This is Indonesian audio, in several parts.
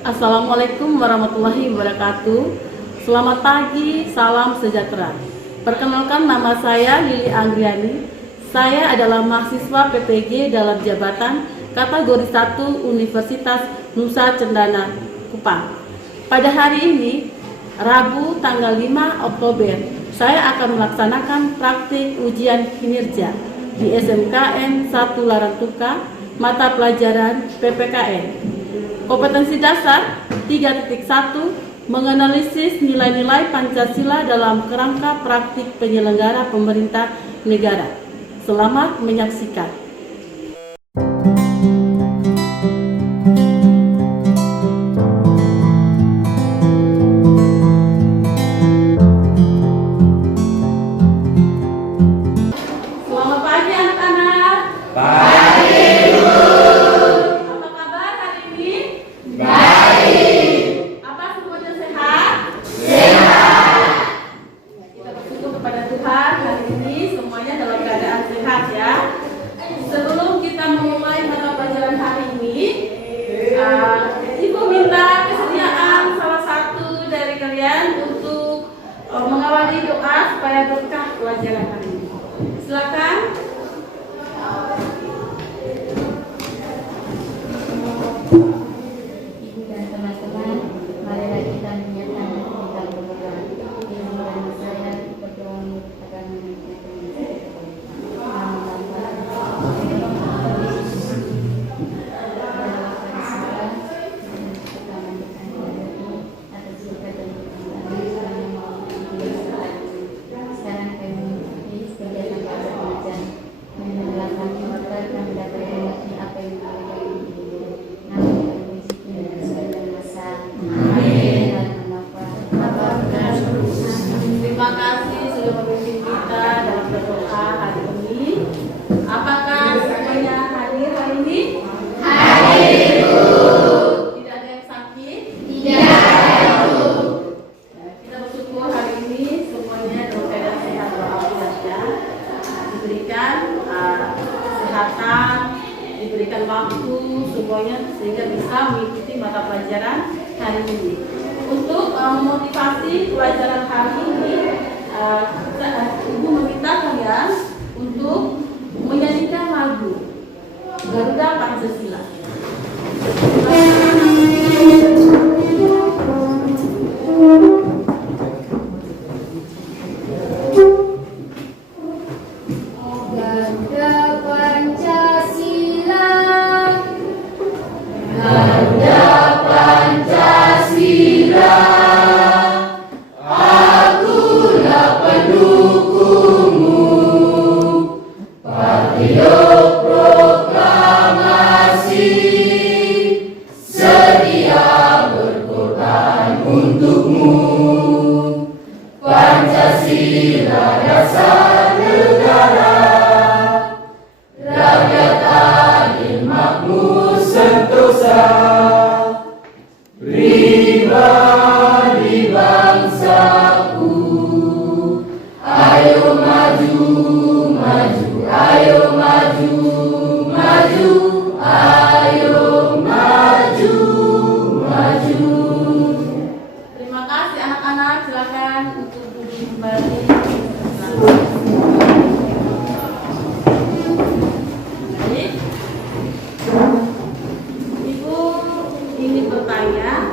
Assalamualaikum warahmatullahi wabarakatuh. Selamat pagi, salam sejahtera. Perkenalkan, nama saya Lili Anggriani. Saya adalah mahasiswa PPG dalam jabatan kategori 1 Universitas Nusa Cendana Kupang. Pada hari ini, Rabu tanggal 5 Oktober, saya akan melaksanakan praktik ujian kinerja di SMKN 1 Larantuka, mata pelajaran PPKN. Kompetensi dasar 3.1 menganalisis nilai-nilai Pancasila dalam kerangka praktik penyelenggara pemerintah negara. Selamat menyaksikan. Selamat pagi anak-anak. Pagi, Bu. Apa kabar hari ini? Baik. Apa semuanya sehat? Sehat. Kita bersyukur kepada Tuhan hari ini semuanya dalam keadaan sehat ya. Sebelum kita memulai mata pelajaran hari ini, Ibu minta kesediaan salah satu dari kalian untuk mengawali doa supaya berkah pelajaran hari ini. Silakan. Ibu dan teman-teman, marilah kita menyiapkan hati kita berdoa. Ibu dan saya berdoa agar sekarang kami mengikuti kegiatan belajar mengajar. Kami mendengarkan khotbah, kami dapat mengerti apa yang dilakukan ibu. Namun kami bersyukur dengan segala masa. Amin. Terima kasih sudah memimpin kita dalam berdoa hari ini. Apakah semuanya hadir hari ini? Hadir, Bu. Tidak ada yang sakit? Tidak, Bu. Kita bersyukur hari ini semuanya dalam keadaan sehat walafiat ya. Diberikan kesehatan, diberikan waktu semuanya sehingga bisa mengikuti mata pelajaran hari ini. Untuk memotivasi pelajaran hari ini, Ibu meminta kalian untuk menyanyikan lagu Garuda Pancasila. Garuda Pancasila, Garuda Pancasila, akulah pendukungmu. Patriot proklamasi, sedia berkorban untukmu. Pancasila dasar negara, rakyat adil makmur sentosa, pribadi bangsaku. Ayo maju, maju, ayo maju, maju, ayo maju, maju. Terima kasih anak-anak, silakan untuk duduk kembali. Baik. Ibu ingin bertanya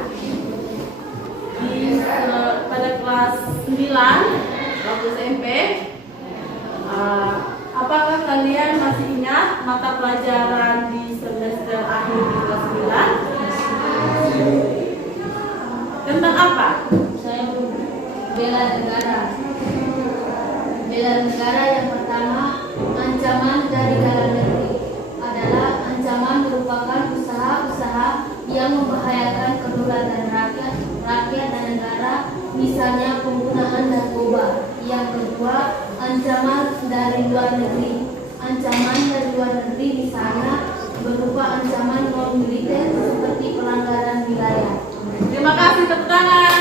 pada kelas 9 waktu SMP, apakah kalian masih ingat mata pelajaran di semester akhir di kelas 9? Tentang apa? saya bela negara. Bela negara yang pertama, ancaman dari dalam negeri adalah ancaman merupakan usaha-usaha yang membahayakan kedaulatan rakyat dan negara, misalnya penggunaan narkoba. Yang kedua, ancaman dari luar negeri. Ancaman dari luar negeri misalnya berupa ancaman non militer seperti pelanggaran wilayah. Terima kasih, tepuk tangan.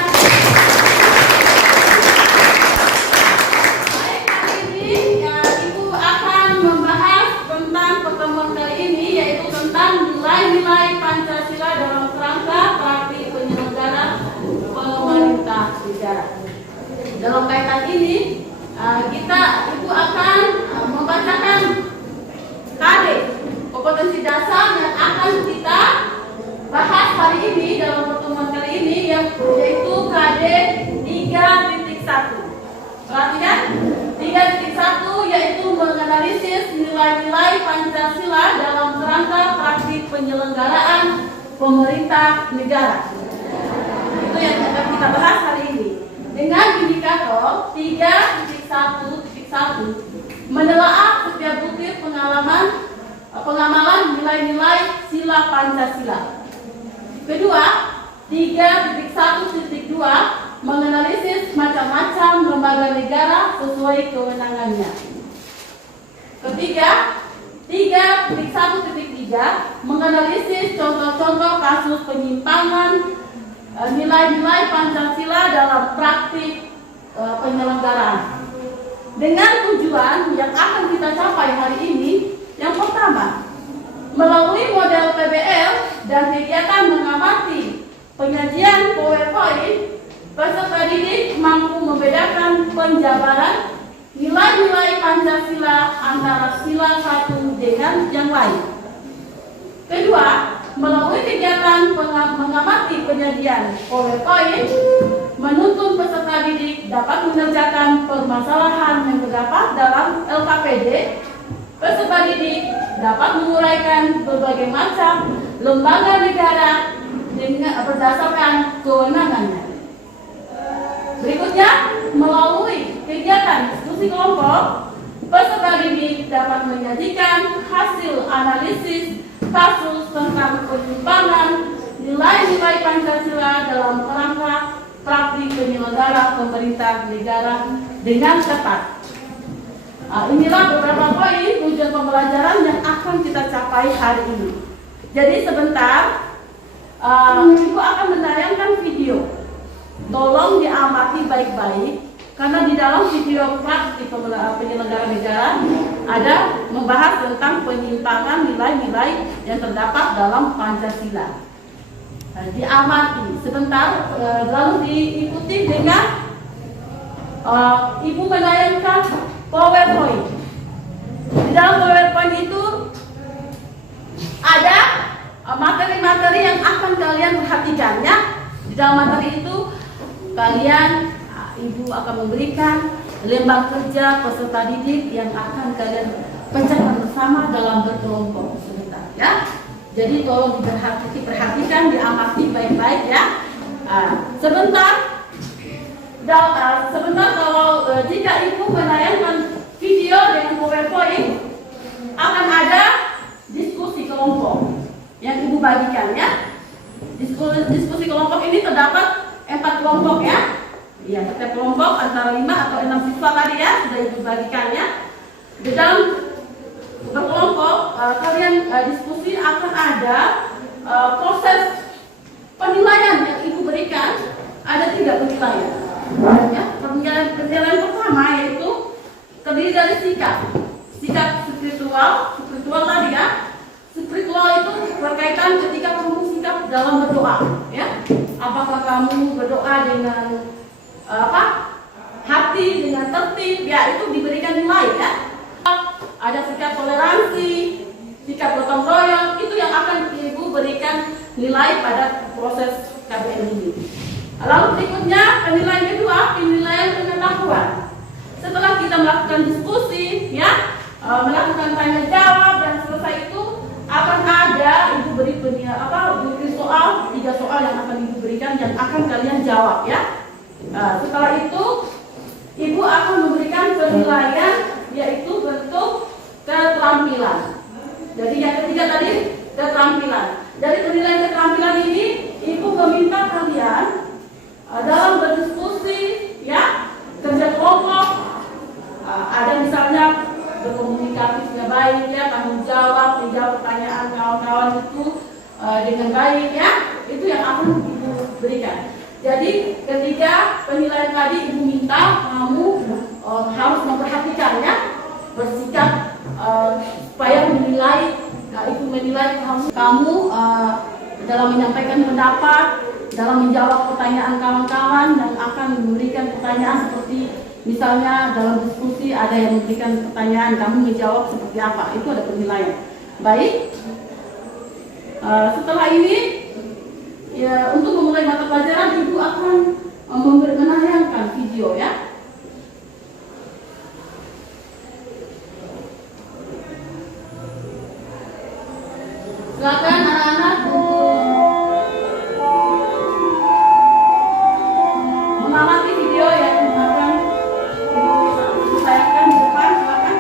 Baik, hari ini ya, Ibu akan membahas tentang pertemuan kali ini, yaitu tentang nilai-nilai Pancasila dalam kerangka praktik negara. Dalam kaitan ini, ibu akan membacakan KD, kompetensi dasar yang akan kita bahas hari ini dalam pertemuan kali ini, yaitu KD 3.1. Perhatikan, 3.1 yaitu menganalisis nilai-nilai Pancasila dalam kerangka praktik penyelenggaraan pemerintah negara. Itu yang akan kita bahas hari ini. Dengan indikator 3.1.1 menelaah setiap butir pengamalan nilai-nilai sila Pancasila. Kedua, 3.1.2 menganalisis macam-macam lembaga negara sesuai kewenangannya. Ketiga, 3.1.3 menganalisis contoh-contoh kasus penyimpangan nilai-nilai Pancasila dalam praktik penyelenggaraan. Dengan tujuan yang akan kita capai hari ini, yang pertama, melalui model PBL dan kegiatan mengamati penyajian PowerPoint, peserta didik mampu membedakan penjabaran nilai-nilai Pancasila antara sila satu dengan yang lain. Kedua, melalui kegiatan mengamati penyajian PowerPoint, menuntun peserta didik dapat mengerjakan permasalahan yang terdapat dalam LKPD. Peserta didik dapat menguraikan berbagai macam lembaga negara dengan berdasarkan kewenangannya. Berikutnya, melalui kegiatan diskusi kelompok, peserta didik dapat menyajikan hasil analisis kasus tentang penyimpangan nilai-nilai Pancasila dalam kerangka praktik penyelenggara pemerintah negara dengan ketat. Inilah beberapa poin tujuan pembelajaran yang akan kita capai hari ini. Jadi sebentar, Ibu akan menayangkan video. Tolong diamati baik-baik, karena di dalam video praktik penyelenggara negara ada membahas tentang penyimpangan nilai-nilai yang terdapat dalam Pancasila. Diamati sebentar, lalu diikuti dengan Ibu menayangkan PowerPoint. Di dalam PowerPoint itu ada materi-materi yang akan kalian perhatikan ya. Di dalam materi itu Ibu akan memberikan lembar kerja peserta didik yang akan kalian pecahkan bersama dalam berkelompok sebentar ya. Jadi tolong diperhatikan, diamati baik-baik ya. Sebentar kalau jika Ibu menayangkan video dengan PowerPoint, akan ada diskusi kelompok yang Ibu bagikan ya. Diskusi kelompok ini terdapat 4 kelompok ya. Ya, setiap kelompok antara 5 atau 6 siswa tadi ya, sudah Ibu bagikan ya. Di dalam berkelompok kalian diskusi akan ada proses penilaian yang Ibu berikan. Ada 3 penilaian. Ya, penilaian pertama yaitu terdiri dari sikap spiritual tadi ya. Spiritual itu berkaitan ketika kamu sikap dalam berdoa ya. Apakah kamu berdoa dengan hati, dengan tertib ya, itu diberikan nilai ya. Ada sikap toleransi, sikap gotong royong, itu yang akan Ibu berikan nilai pada proses KBM ini. Lalu berikutnya penilaian kedua, penilaian pengetahuan. Setelah kita melakukan diskusi ya, melakukan tanya jawab dan selesai itu akan ada Ibu beri soal, 3 soal yang akan Ibu berikan yang akan kalian jawab ya. Setelah itu Ibu akan memberikan penilaian yaitu bentuk keterampilan. Jadi yang ketiga tadi keterampilan. Dari penilaian keterampilan ini Ibu meminta kalian dalam berdiskusi ya, kerja kelompok, ada misalnya berkomunikasinya baik ya, tanggung jawab, menjawab pertanyaan kawan-kawan itu dengan baik ya, itu yang akan Ibu berikan. Jadi ketiga penilaian tadi Ibu minta kamu harus memperhatikan ya, bersikap supaya menilai, Ibu menilai kamu dalam menyampaikan pendapat dalam menjawab pertanyaan kawan-kawan yang akan memberikan pertanyaan seperti misalnya dalam diskusi ada yang memberikan pertanyaan, kamu menjawab seperti apa, itu ada penilaian. Baik, setelah ini ya untuk memulai mata pelajaran Ibu akan menayangkan video ya. Silakan anak-anak mengamati video yang akan ditayangkan di depan. Silakan.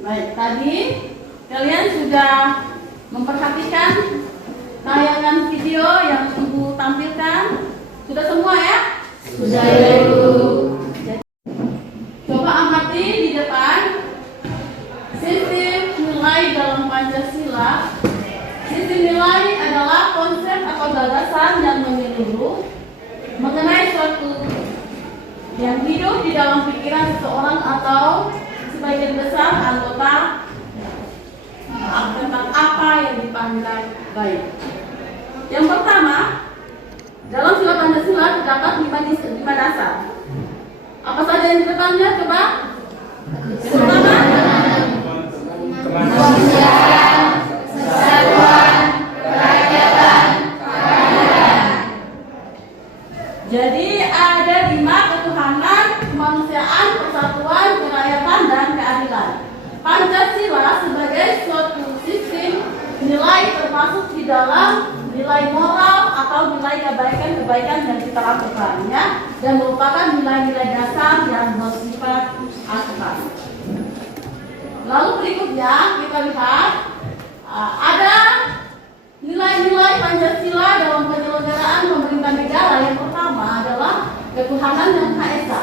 Baik, tadi kalian sudah memperhatikan tayangan video yang Ibu tampilkan? Sudah semua ya? Sudah ya Ibu. Coba amati di depan sistem nilai dalam Pancasila. Sistem nilai adalah konsep atau gagasan yang menyeluruh mengenai suatu yang hidup di dalam pikiran seseorang atau sebagian besar anggota tentang apa yang dipandang baik. Yang pertama, dalam sila Pancasila terdapat 5 dasar. Apa saja yang di depannya? Coba. Yang pertama, kemanusiaan, kesatuan, kerakyatan, keadilan. Jadi ada 5 ketuhanan, kemanusiaan, persatuan, kerakyatan, dan keadilan. Pancasila sebagai suatu sistem nilai termasuk di dalam nilai moral atau nilai kebaikan-kebaikan yang kita lakukan ya, dan merupakan nilai-nilai dasar yang bersifat asas. Lalu berikutnya kita lihat ada nilai-nilai Pancasila dalam penyelenggaraan pemerintah negara. Yang pertama adalah ketuhanan yang Maha Esa,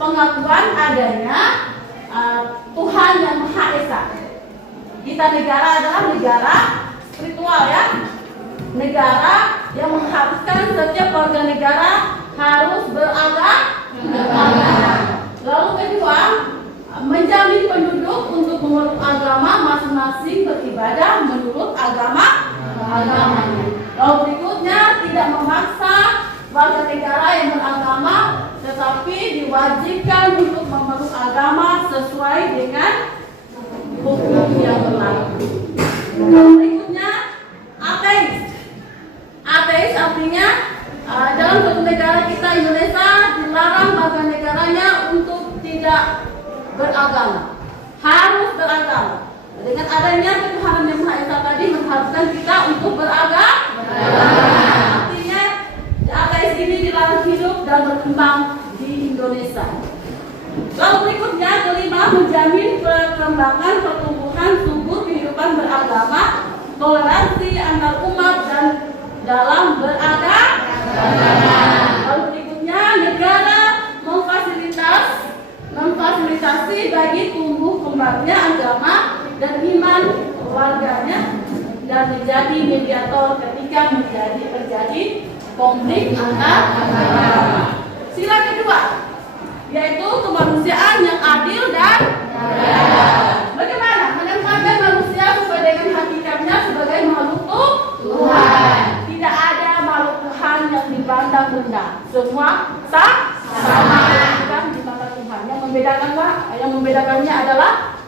pengakuan adanya Tuhan yang Maha Esa. Kita negara adalah negara spiritual ya, negara yang mengharuskan setiap warga negara harus beragama. Lalu kedua, menjamin penduduk untuk memeluk agama masing-masing beribadah menurut agamanya. Lalu berikutnya, tidak memaksa warga negara yang beragama, tetapi diwajibkan untuk memeluk agama sesuai dengan hukum yang berlaku. Lalu berikutnya, ateis. Ateis artinya dalam suatu negara kita Indonesia dilarang warga negaranya untuk tidak beragama, harus beragama. Dengan adanya ketuhanan yang Maha Esa tadi mengharuskan kita untuk beragama. Artinya ateis ini dilarang hidup dan berkembang di Indonesia. Lalu berikutnya, kelima, menjamin perkembangan pertumbuhan subur kehidupan beragama, toleransi antar umat dan dalam beragama. Lalu berikutnya, negara memfasilitasi bagi tumbuh kembangnya agama dan iman warganya dan menjadi mediator ketika terjadi konflik antar agama. Sila kedua yaitu kemanusiaan yang adil dan bagaimana menempatkan manusia sesuai dengan hakikatnya sebagai makhluk Tuhan. Tidak ada makhluk Tuhan yang dipandang-pandang, semua sama di mata Tuhan. Yang membedakannya adalah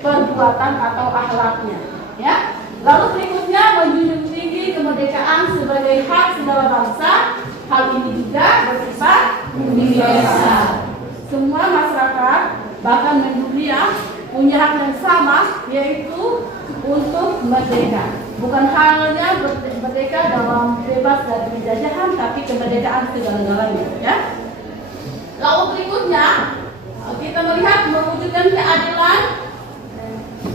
perbuatan atau akhlaknya. Ya. Lalu berikutnya, menjunjung tinggi kemerdekaan sebagai hak segala bangsa. Hal ini juga bersifat universal. Semua masyarakat bahkan mendunia punya hak yang sama, yaitu untuk merdeka. Bukan halnya merdeka dalam bebas dari penjajahan, tapi kemerdekaan segala-galanya. Ya. Lalu berikutnya, kita melihat mewujudkan keadilan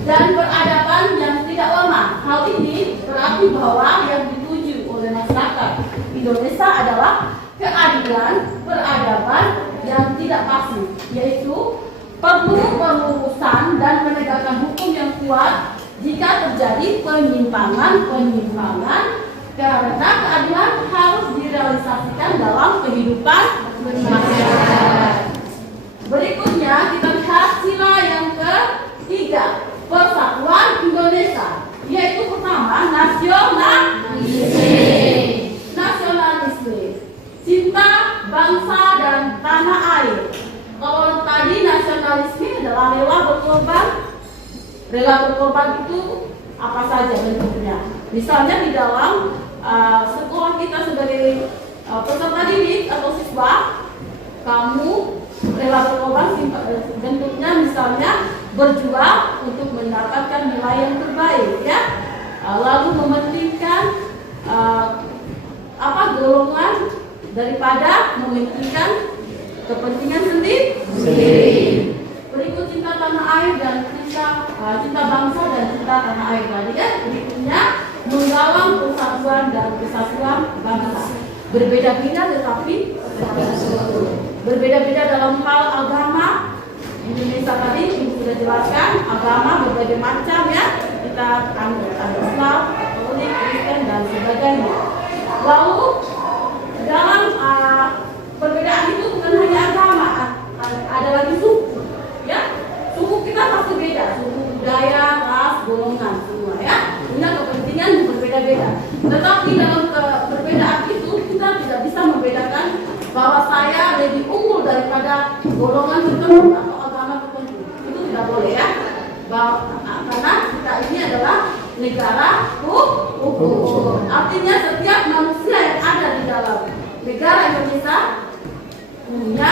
dan peradaban yang tidak lemah. Hal ini berarti bahwa yang dituju oleh masyarakat Indonesia adalah keadilan, peradaban yang tidak pasif, yaitu perlu pelurusan dan penegakan hukum yang kuat jika terjadi penyimpangan, karena keadilan harus direalisasikan dalam kehidupan masyarakat. Berikutnya kita lihat sila yang ketiga, persatuan Indonesia, yaitu pertama nasionalisme, cinta bangsa dan tanah air. Kalau tadi nasionalisme adalah rela berkorban itu apa saja bentuknya. Misalnya di dalam sekolah kita sebagai peserta didik atau siswa, kamu rela berkorban bentuknya misalnya berjuang untuk mendapatkan nilai yang terbaik, ya. Lalu mementingkan golongan daripada mementingkan kepentingan sendiri. Berikut cinta tanah air dan cinta bangsa dan cinta tanah air tadi ya. Berikutnya menggalang persatuan dan kesatuan bangsa. Berbeda-beda tetapi berbeda-beda dalam hal agama. Indonesia tadi sudah jelaskan agama berbagai macam ya. Kita ada Islam, Katolik, Kristen dan sebagainya. Lalu dalam perbedaan itu bukan hanya agama, ada lagi suku, ya. Suku kita pasti beda, suku, budaya, ras, golongan semua ya. Punya kepentingan berbeda-beda. Tetapi dalam perbedaan itu kita tidak bisa membedakan bahwa saya lebih unggul daripada golongan tertentu atau agama tertentu. Itu tidak boleh ya. Karena kita ini adalah negara hukum. Artinya setiap manusia yang ada di dalam negara Indonesia punya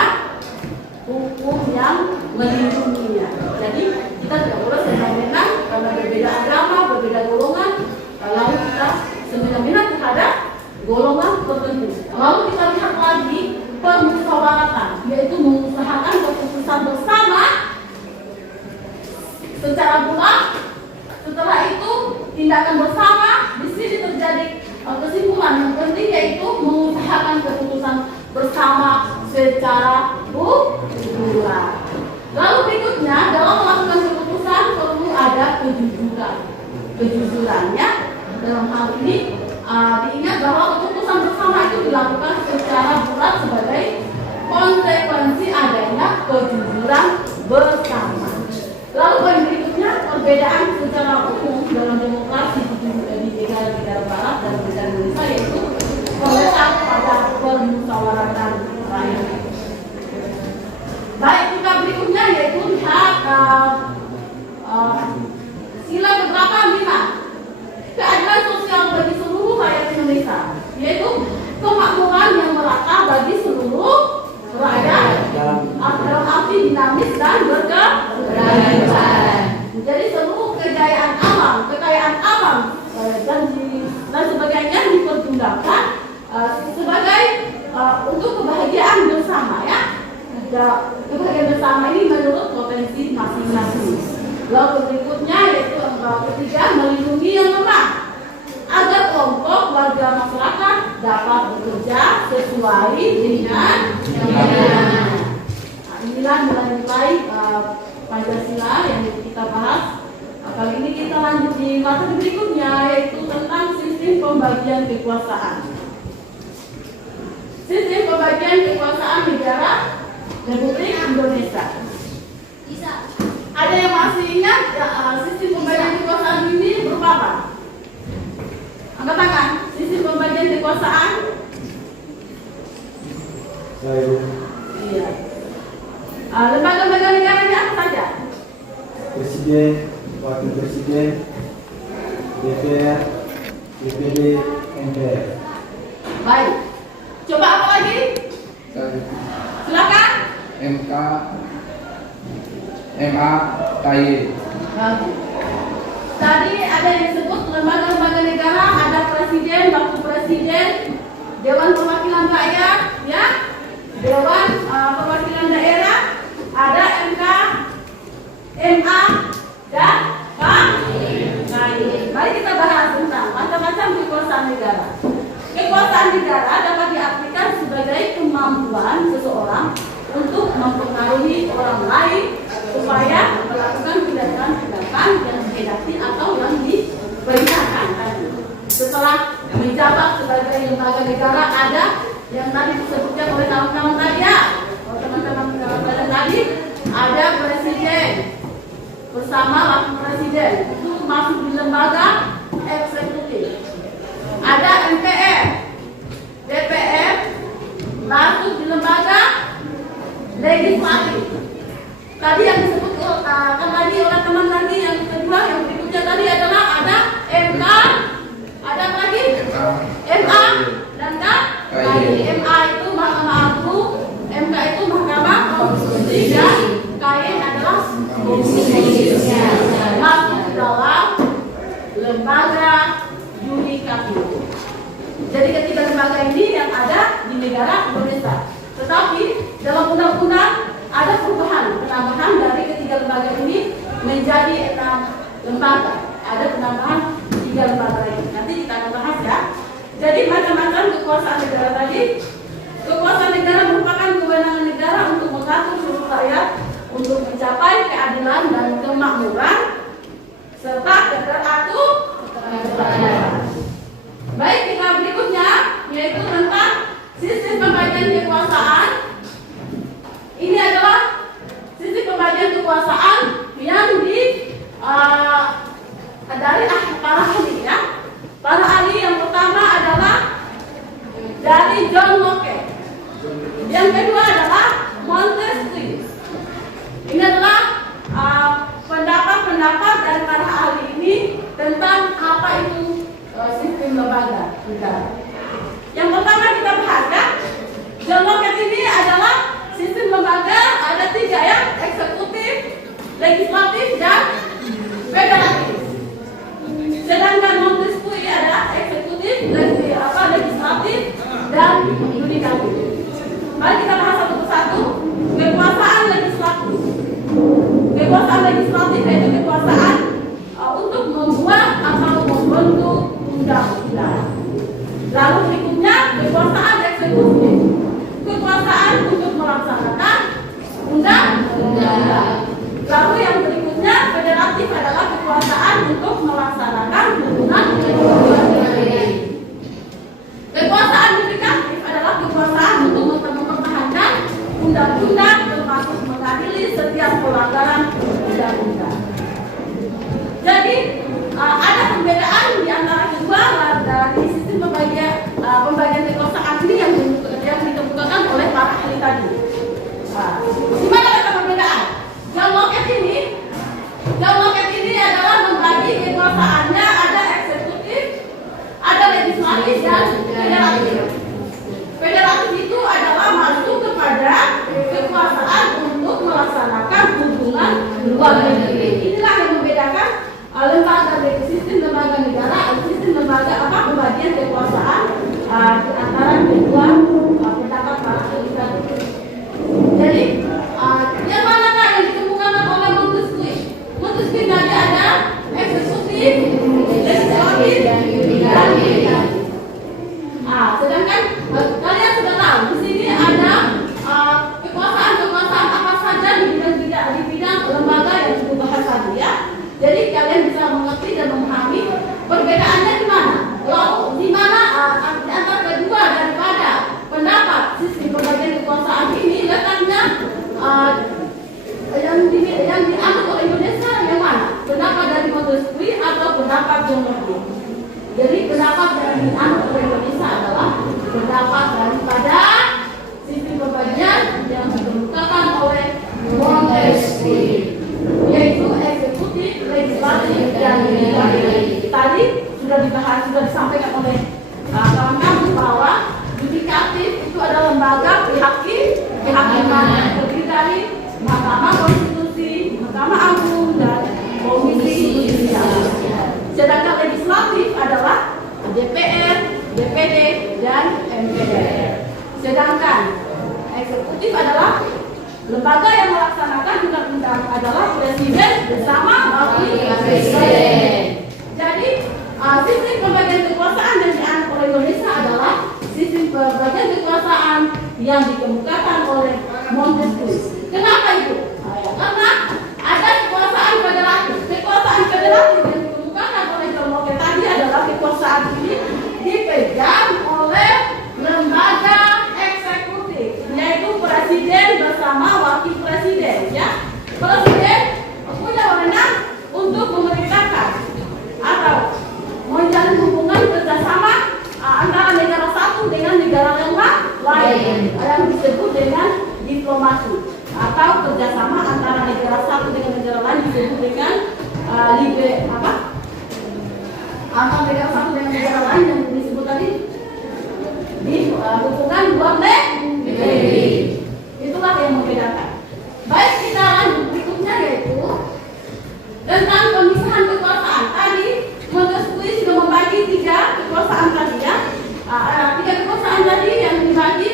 hukum yang melindunginya. Jadi kita tidak boleh semena-mena karena berbeda agama, berbeda golongan, lalu kita semena-mena terhadap golongan tertentu. Lalu kita lihat lagi permusyawaratan, yaitu mengusahakan keputusan bersama secara bulat. Setelah itu tindakan bersama. Di sini terjadi kesimpulan yang penting yaitu mengusahakan keputusan bersama secara kejujuran. Lalu berikutnya dalam melakukan keputusan perlu ada kejujuran. Kejujurannya dalam hal ini diingat bahwa keputusan bersama itu dilakukan secara bulat sebagai konsekuensi adanya kejujuran bersama. Lalu poin berikutnya, perbedaan secara umum dalam demokrasi di negara-negara barat dan negara Indonesia yaitu terletak pada permusyawaratan rakyat. Baik, kita berikutnya yaitu lihat sila keberapa 5 keadilan sosial bagi seluruh rakyat Indonesia, yaitu kemakmuran yang merata bagi seluruh rakyat dalam arti dinamis dan berkelanjutan. Jadi seluruh kekayaan alam dan sebagainya dipergunakan sebagai untuk kebahagiaan bersama ya. Kebahagiaan bersama ini menurut potensi masing-masing. Lalu berikutnya yaitu ketiga, melindungi yang lemah agar kelompok warga masyarakat dapat bekerja sesuai dengan inilah nilai-nilai Pancasila yang kita bahas. Kali ini kita lanjut di materi berikutnya yaitu tentang sistem pembagian kekuasaan. Sistem pembagian kekuasaan negara Republik Indonesia. Ada yang masih ingat sistem pembagian kekuasaan ini berupa apa? Angkat tangan. Sistem pembagian kekuasaan. Iya. Lembaga-lembaga negaranya apa saja? Presiden, Wakil Presiden, DPR, DPD, MPR. Baik. Coba apa lagi? Silakan. MK, MA, KY. Bagus. Tadi ada yang disebut lembaga-lembaga negara, ada presiden, wakil presiden, Dewan Perwakilan Rakyat, ya, Dewan Perwakilan Daerah, ada MK, MA, dan KY. Mari kita bahas tentang macam-macam kekuasaan negara. Kekuasaan negara dapat diartikan sebagai kemampuan seseorang untuk mempengaruhi orang lain supaya melakukan tindakan-tindakan yang dikehendaki atau yang diperintahkan tadi. Setelah menjabat sebagai lembaga negara ada yang tadi disebutkan oleh kawan-kawan tadi ya, teman-teman tadi ada presiden bersama wakil presiden itu masuk di lembaga eksekutif. Ada MPR, DPR masuk di lembaga legislatif. Tadi yang disebut tadi oleh teman tadi yang kedua yang berikutnya tadi adalah ada MK, ada apa lagi? MA dan KY. MA itu Mahkamah Agung, MK itu Mahkamah Konstitusi dan KY adalah Komisi Judisial. Masuk di dalam lembaga yudikatif. Jadi ketiga lembaga ini yang ada di negara Indonesia. Tetapi dalam undang-undang ada penambahan dari ketiga lembaga ini menjadi 6 lembaga. Ada penambahan 3 lembaga ini. Nanti kita akan bahas ya. Jadi macam-macam kekuasaan negara tadi. Kekuasaan negara merupakan kewenangan negara untuk mengatur seluruh rakyat untuk mencapai keadilan dan kemakmuran serta keteraturan. Baik, kita berikutnya yaitu tentang sistem pembagian kekuasaan. Ini adalah sistem pembagian kekuasaan yang dari para ahli ya. Para ahli yang pertama adalah dari John Locke. Yang kedua adalah Montesquieu. Ini adalah pendapat-pendapat dari para ahli ini tentang apa itu sistem lembaga negara. Yang pertama kita bahas ya. John Locke ini adalah sistem lembaga ada 3 ya, eksekutif, legislatif dan federatif. Sedangkan Montesquieu adalah eksekutif, legislatif dan yudikatif. Mari kita bahas satu persatu. Kekuasaan legislatif. Kekuasaan legislatif yaitu kekuasaan untuk membuat atau untuk melaksanakan hubungan kedua negeri. Kekuasaan yudikatif adalah kekuasaan untuk mempertahankan undang-undang termasuk mengadili setiap pelanggaran undang-undang. Jadi ada perbedaan di antara kedua dari sistem pembagian kekuasaan ini yang dikemukakan oleh para ahli tadi. Di mana ada perbedaan? John Locke ini adalah membagi kekuasaannya ada eksekutif, ada legislatif dan federatif. Federatif itu adalah masuk kepada kekuasaan untuk melaksanakan hubungan luar negeri. Inilah yang membedakan lembaga sistem lembaga negara, sistem lembaga pembagian kekuasaan di antara kedua pendapat para ahli tadi. Jadi yang manakah yang ditemukan oleh Montesquieu? Montesquieu tadi ada eksekutif, legislatif, dan yudikatif. Sedangkan kalian sudah tahu di sini ada kekuasaan apa saja di bidang lembaga yang kita bahas tadi ya. Jadi kalian bisa mengerti dan memahami perbedaannya di mana. Di mana di antara kedua daripada pendapat sistem pembagian kekuasaan ini letaknya yang dianut oleh Indonesia yang mana? Pendapat dari Montesquieu atau pendapat John Locke? Jadi pendapat yang dianut oleh Indonesia adalah pendapat daripada sistem pembagian yang dikemukakan oleh Montesquieu, yaitu eksekutif, legislatif, dan yudikatif. Tadi sudah dibahas, sudah disampaikan oleh kawan-kawan bahwa yudikatif itu adalah lembaga kehakiman yang terdiri dari Mahkamah Konstitusi, Mahkamah Agung, dan Komisi Yudisial. Sedangkan legislatif adalah DPR, DPD, dan MPR. Sedangkan eksekutif adalah lembaga yang melaksanakan undang-undang adalah presiden bersama wakil presiden. Jadi sistem pembagian kekuasaan yang dianut oleh Indonesia adalah sistem pembagian kekuasaan yang dikemukakan oleh Montesquieu. Kenapa itu? Karena ada kekuasaan federatif. Kekuasaan federatif yang dikemukakan oleh John Locke tadi adalah kekuasaan ini dipegang oleh lembaga eksekutif, yaitu presiden bersama wakil presiden. Ya, presiden punya wewenang untuk memerintahkan atau menjalin hubungan kerjasama antara negara satu dengan negara yang lain yang disebut dengan diplomasi, atau kerjasama antara negara satu dengan negara lain disebut dengan antara negara satu dengan negara lain yang disebut tadi di hubungan luar negeri. Itulah yang membedakan. Baik, kita lanjut berikutnya yaitu tentang pemisahan kekuasaan. Tadi Montesquieu sudah membagi tiga kekuasaan tadi ya. Tiga kekuasaan tadi yang dibagi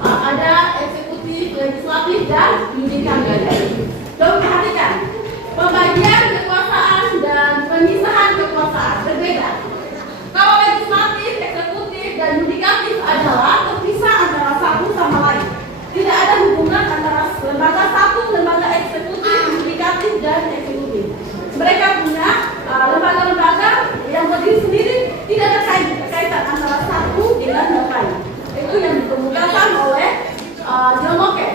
ada eksekutif, legislatif, dan yudikatif. Coba perhatikan pembagian kekuasaan dan pemisahan kekuasaan berbeda. Kalau legislatif, eksekutif, dan yudikatif adalah terpisah antara satu sama lain. Tidak ada hubungan antara lembaga satu, lembaga eksekutif, yudikatif, dan eksekutif. Mereka punya lembaga-lembaga yang berdiri sendiri, tidak ada kaitan antara satu dengan yang lain. Itu yang dikemukakan oleh John Locke.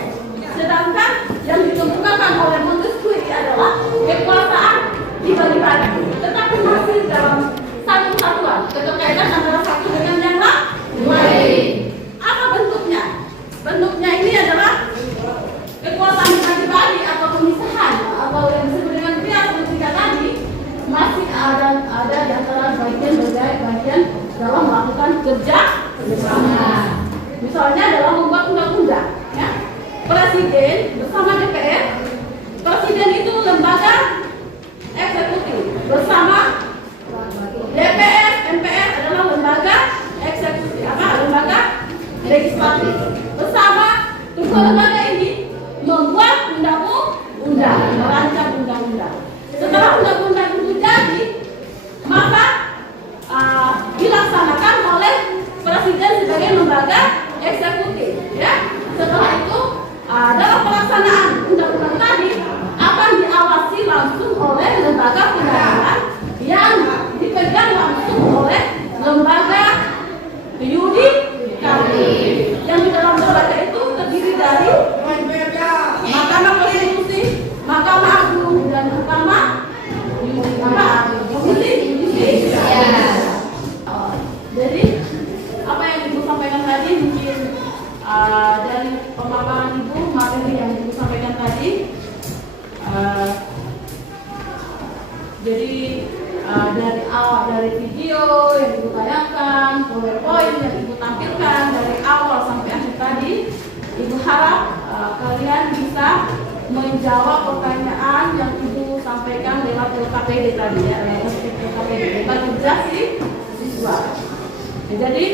Sedangkan yang dikemukakan oleh Montesquieu adalah kekuasaan dibagi-bagi, tetapi masih dalam satu kesatuan, keterkaitan antara satu dengan yang lain. Apa bentuknya? Bentuknya ini adalah kekuasaan dibagi-bagi atau pemisahan, atau yang disebut dengan trias ketika tadi masih ada di antara bagian dalam melakukan kerja bersama. Misalnya dalam membuat undang-undang, ya. Presiden bersama DPR, presiden itu lembaga eksekutif, bersama DPR, MPR adalah lembaga eksekutif, lembaga legislatif. Bersama kedua lembaga ini membuat undang-undang, merancang undang-undang. Setelah undang-undang itu jadi, maka dilaksanakan oleh presiden sebagai lembaga eksekutif. Ya, setelah itu dalam pelaksanaan undang-undang tadi akan diawasi langsung oleh lembaga pengawasan yang dari video yang ibu tayangkan, PowerPoint yang ibu tampilkan dari awal sampai akhir tadi, ibu harap kalian bisa menjawab pertanyaan yang ibu sampaikan lewat LKPD tadi ya, lewat LKPD, lewat kerjasi siswa. Ya, jadi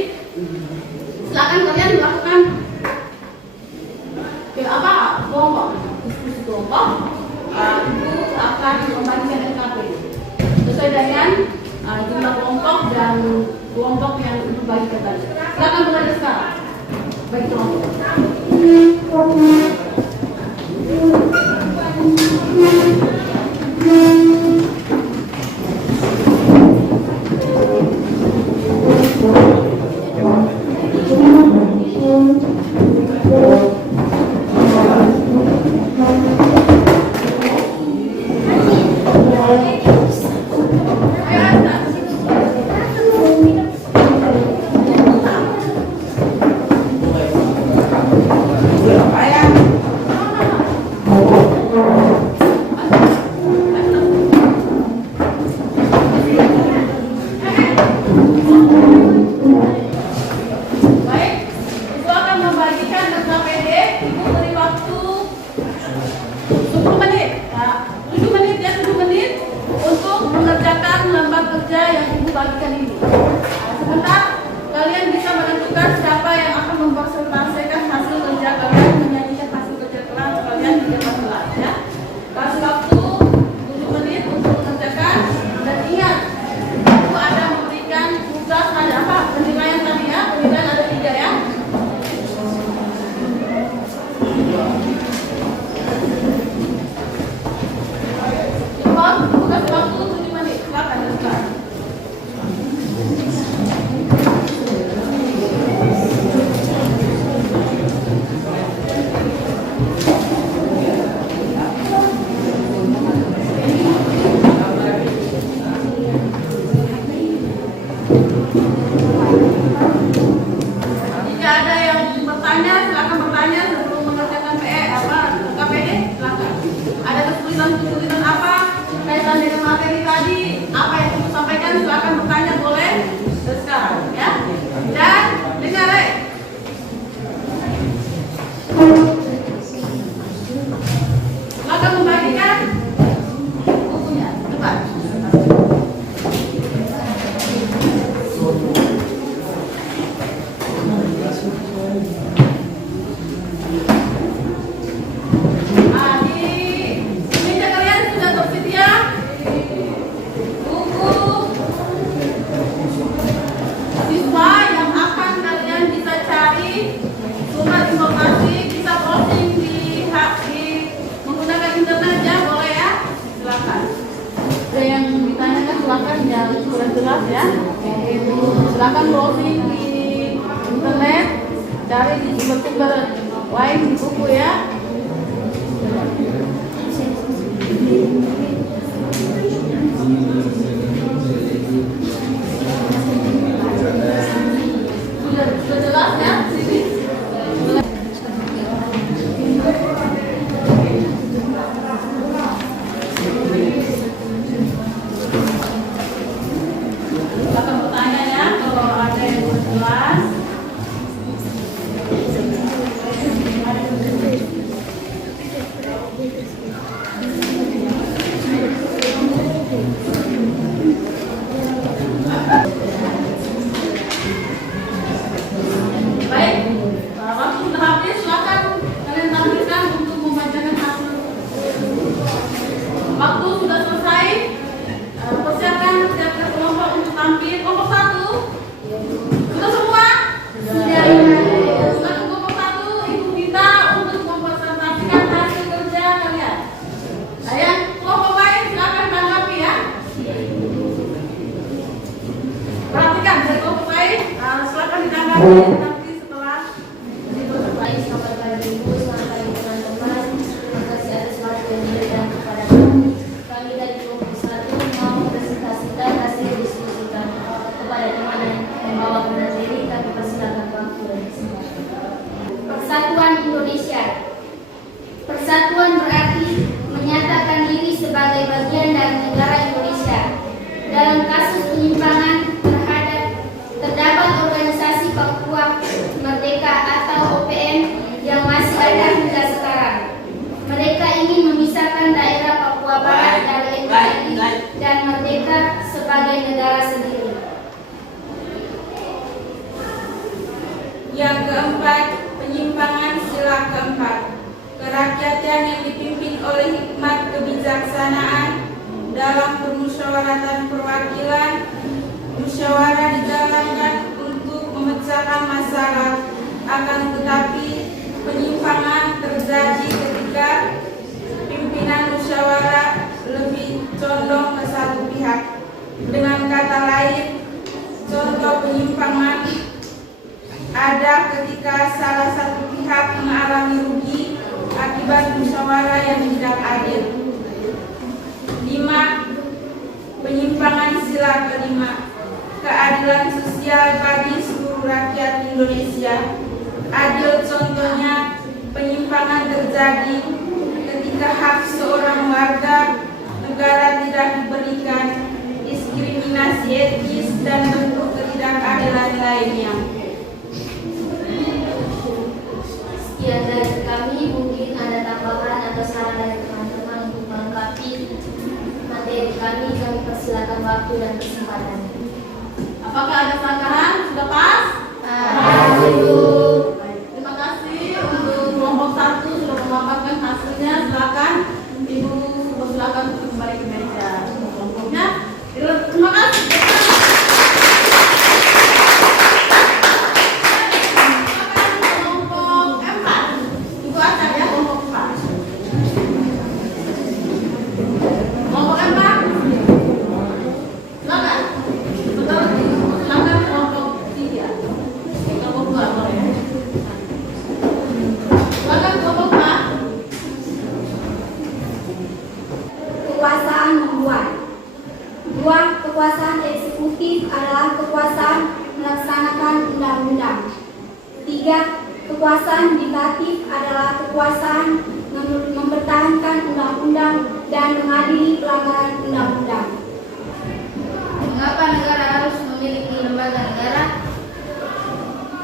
silakan kalian melakukan kelompok, diskusi kelompok. Ibu akan membagikan LKPD sesuai dengan jumlah kelompok dan kelompok yang ibu bagikan tadi. Silakan mulai sekarang bagi kelompok. Silakan browsing di internet, cari di sumber-sumber lain di buku ya. Sudah jelas ya? Silakan bertanya ya kalau ada yang belum jelas. Baik, waktu sudah habis, silakan kalian tampilkan untuk membacakan hasil. Waktu sudah selesai, persiapkan kelompok untuk tampil. Kelompok 1 sudah semua? Sudah. Silakan kelompok 1, ibu minta untuk mempresentasikan hasil kerja kalian. Yang kelompok lain silakan tanggapi ya. Perhatikan dari kelompok lain, silakan ditanggapi nanti setelah Baik, selamat pagi Ibu, selamat pagi teman-teman. Terima kasih atas waktu yang diberikan kepada kami. Kami dari kelompok 1 mau presentasikan hasil diskusi kami kepada teman yang membawa materi. Kami persilakan waktu dan kesempatan. Persatuan Indonesia. Persatuan berarti menyatakan diri sebagai bagian dari negara Indonesia. Dalam kasus penyimpangan rakyat yang dipimpin oleh hikmat kebijaksanaan dalam permusyawaratan perwakilan. Musyawarah dijalankan untuk memecahkan masalah, akan tetapi penyimpangan terjadi ketika pimpinan musyawarah lebih condong ke satu pihak. Dengan kata lain, contoh penyimpangan ada ketika salah satu pihak mengalami rugi akibat musyawarah yang tidak adil. 5. Penyimpangan sila kelima, keadilan sosial bagi seluruh rakyat Indonesia. Adil contohnya penyimpangan terjadi ketika hak seorang warga negara tidak diberikan, diskriminasi etis dan bentuk ketidakadilan lainnya. Sekian dari kami, mungkin ada tambahan atau saran dari teman-teman untuk melengkapi materi kami persilakan waktu dan kesempatan. Apakah ada sanggahan? Sudah pas? Terima kasih untuk kelompok 1 sudah memaparkan hasilnya. Silakan Ibu silakan kembali ke meja kelompoknya. Terima kasih. Kelompok 4. Ibu akan ya kelompok 4. Kelompok 4. Silakan. Silakan kelompok 3. Kelompok 2 boleh ya. Silakan kelompok 4. Kekuasaan membuat. 2. Kekuasaan eksekutif adalah kekuasaan melaksanakan undang-undang. 3. Kekuasaan yudikatif adalah kekuasaan mempertahankan undang-undang dan mengadili pelanggaran undang-undang. Mengapa negara harus memiliki lembaga negara?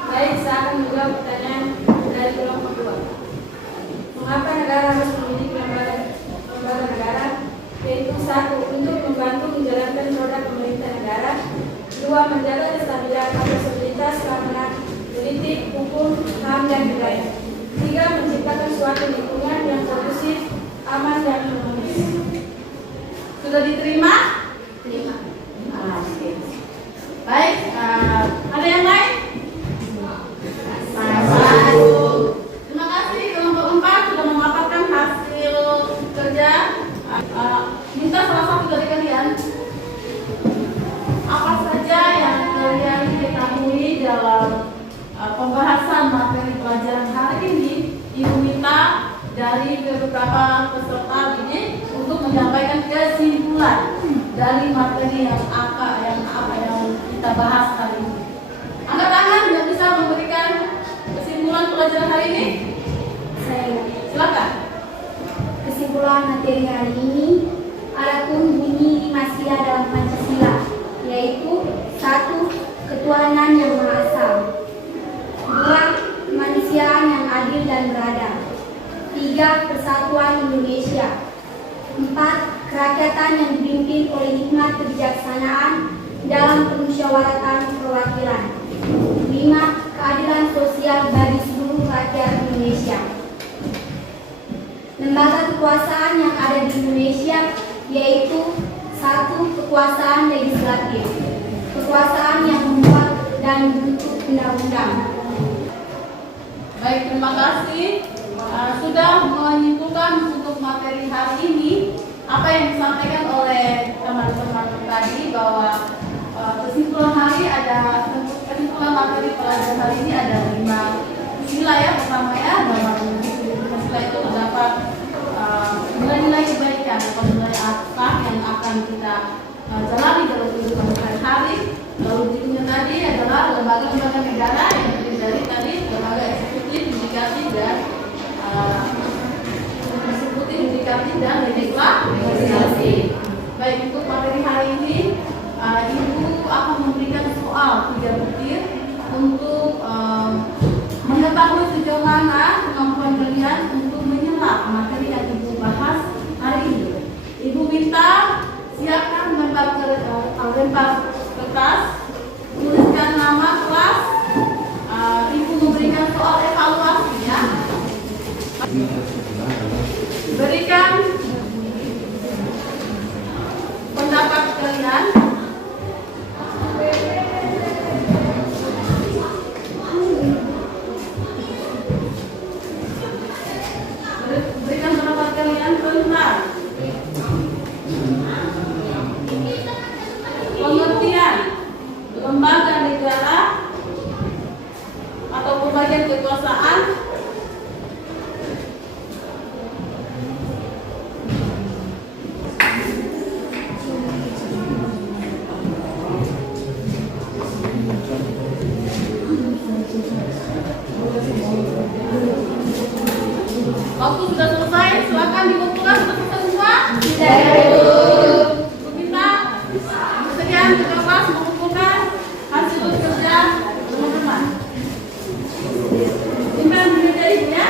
Baik, saya akan menjawab pertanyaan dari kelompok 2. Mengapa negara harus memiliki lembaga negara? Yaitu 1. Untuk membantu menjalankan roda pemerintah negara. 2. Menjaga kestabilan atau stabilitas keamanan politik, hukum, HAM, dan budaya. 3. Menciptakan suatu lingkungan yang kondusif, aman, dan harmonis. Sudah diterima? Terima. Oke. Baik, ada yang lain? Terima kasih kelompok 4 sudah memaparkan hasil kerja. Minta salah satu dari kalian apa saja yang kalian ketahui dalam pembahasan materi pelajaran hari ini. Ibu minta dari beberapa peserta didik untuk menyampaikan kesimpulan dari materi yang kita bahas hari ini. Angkat tangan yang bisa memberikan kesimpulan pelajaran hari ini. Saya Silakan. kesimpulan materi hari ini, adapun bunyi 5 sila dalam Pancasila, yaitu 1. Ketuhanan yang Maha Esa. 2. Kemanusiaan yang adil dan beradab. 3. Persatuan Indonesia. 4. Kerakyatan yang dipimpin oleh hikmat kebijaksanaan dalam permusyawaratan perwakilan. 5. Keadilan sosial bagi seluruh rakyat Indonesia. Lembaga kekuasaan yang ada di Indonesia yaitu 1. Kekuasaan legislatif, kekuasaan yang membuat dan membentuk undang-undang. Baik, terima kasih sudah menyimpulkan untuk materi hari ini apa yang disampaikan oleh teman-teman tadi, bahwa kesimpulan materi pelajaran hari ini ada 5 sila ya. Pertama ya, dalam sila itu terdapat nilai-nilai kebaikan atau nilai apa yang akan kita jalani dalam kehidupan sehari-hari. Lalu berikutnya tadi adalah lembaga-lembaga negara yang terdiri dari tadi lembaga eksekutif, yudikatif, dan legislasi. Baik, untuk materi hari ini Ibu akan memberikan soal 3 butir untuk mengetahui sejauh mana kemampuan kalian untuk menyerap materi yang Ibu bahas hari ini. Ibu minta siapkan lembar kertas, tuliskan nama kelas, tempat kalian. Berikan pendapat kalian tentang pengertian lembaga negara atau pembagian kekuasaan. Waktu sudah selesai, silakan dikumpulkan untuk semua. Kita sekian kita pas mengumpulkan hasil kerja teman-teman. Simpan di meja ini ya.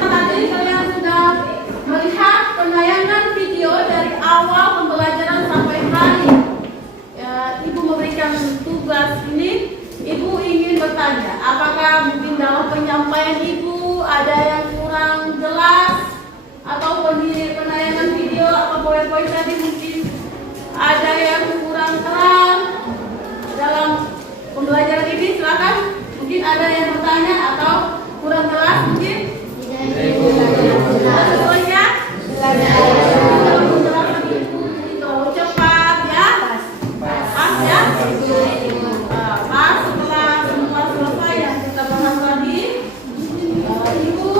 Tadi kalian sudah melihat penayangan video dari awal pembelajaran sampai hari Ibu memberikan tugas ini. Ibu ingin bertanya, apakah mungkin dalam penyampaian Ibu ada yang kurang jelas, atau di penayangan video atau poin-poin tadi mungkin ada yang kurang terang dalam pembelajaran ini? Silakan, mungkin ada yang bertanya atau kurang jelas mungkin. Semuanya kalau penjelasan Ibu terlalu cepat ya, pas ya. Pas setelah semua selesai yang kita bahas tadi, Ibu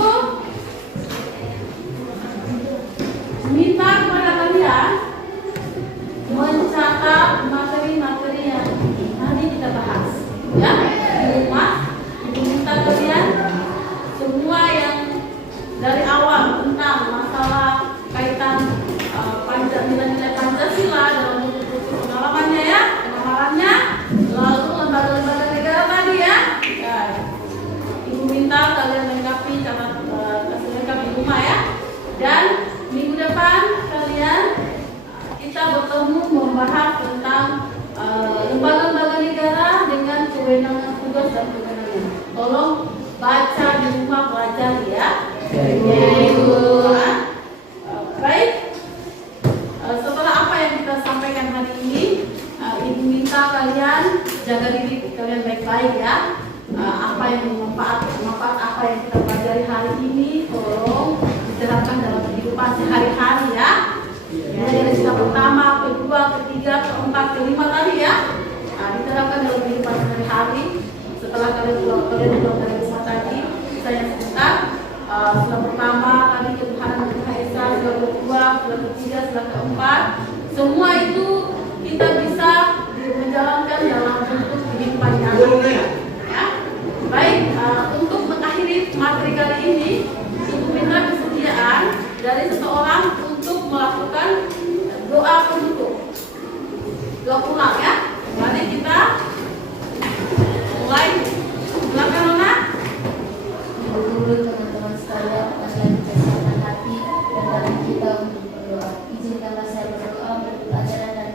minta kepada kalian mencatat materi-materi yang tadi kita bahas ya di rumah. Ibu minta kalian semua yang dari awal tentang masalah kaitan nilai-nilai Pancasila dalam buku pengalamannya ya, penamarannya, lalu lembaga-lembaga negara tadi ya. Ibu minta kalian lengkapi lengkap di rumah ya. Dan minggu depan kalian kita bertemu membahas tentang lembaga-lembaga negara dengan kewenangan tugas dan kewenangan. Tolong baca di rumah, pelajari ya. Baik. Setelah apa yang kita sampaikan hari ini, Ibu minta kalian jaga diri kalian baik-baik ya. Apa yang manfaat apa yang kita pelajari hari ini tolong diterapkan dalam kehidupan sehari-hari ya. Dari sila pertama, kedua, ketiga, keempat, kelima tadi ya. Diterapkan dalam kehidupan sehari-hari. Setelah kalian pulang dari rumah tadi, saya sebentar. Sila pertama tadi ketuhanan Maha Esa, sila kedua, sila ketiga, sila keempat. Semua itu kita bisa menjalankan dalam bentuk kehidupan nyata. Ya. Baik, untuk mengakhiri materi kali ini, Ibu minta kesediaan dari seseorang untuk melakukan doa penutup. Doa pulang ya. Mari kita mulai. Silakan Nona. Dulu teman-teman sekalian, kalian kesehatan hati dan dalam kita untuk berdoa. Izinkanlah saya berdoa untuk pelajaran dan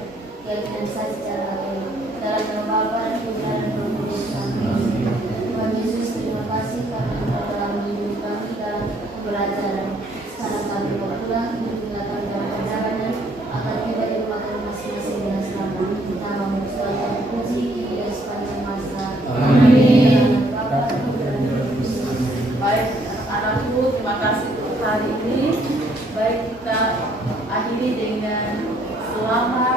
keyakinan saya secara agama. Dalam nama Bapa dan Putra dan Roh Kudus. Amin. Tuhan Yesus, terima kasih karena Engkau telah mendidik kami dalam pembelajaran. Sekarang kami mau pulang, hiduplah kami dalam perjalanan akan tiba di rumah kami masing-masing dengan selamat. Namamu selalu terpuji hingga sepanjang masa. Amin. Bapa dan Putra dan Roh Kudus. Baik anak-anakku, terima kasih untuk hari ini. Baik kita akhiri dengan selamat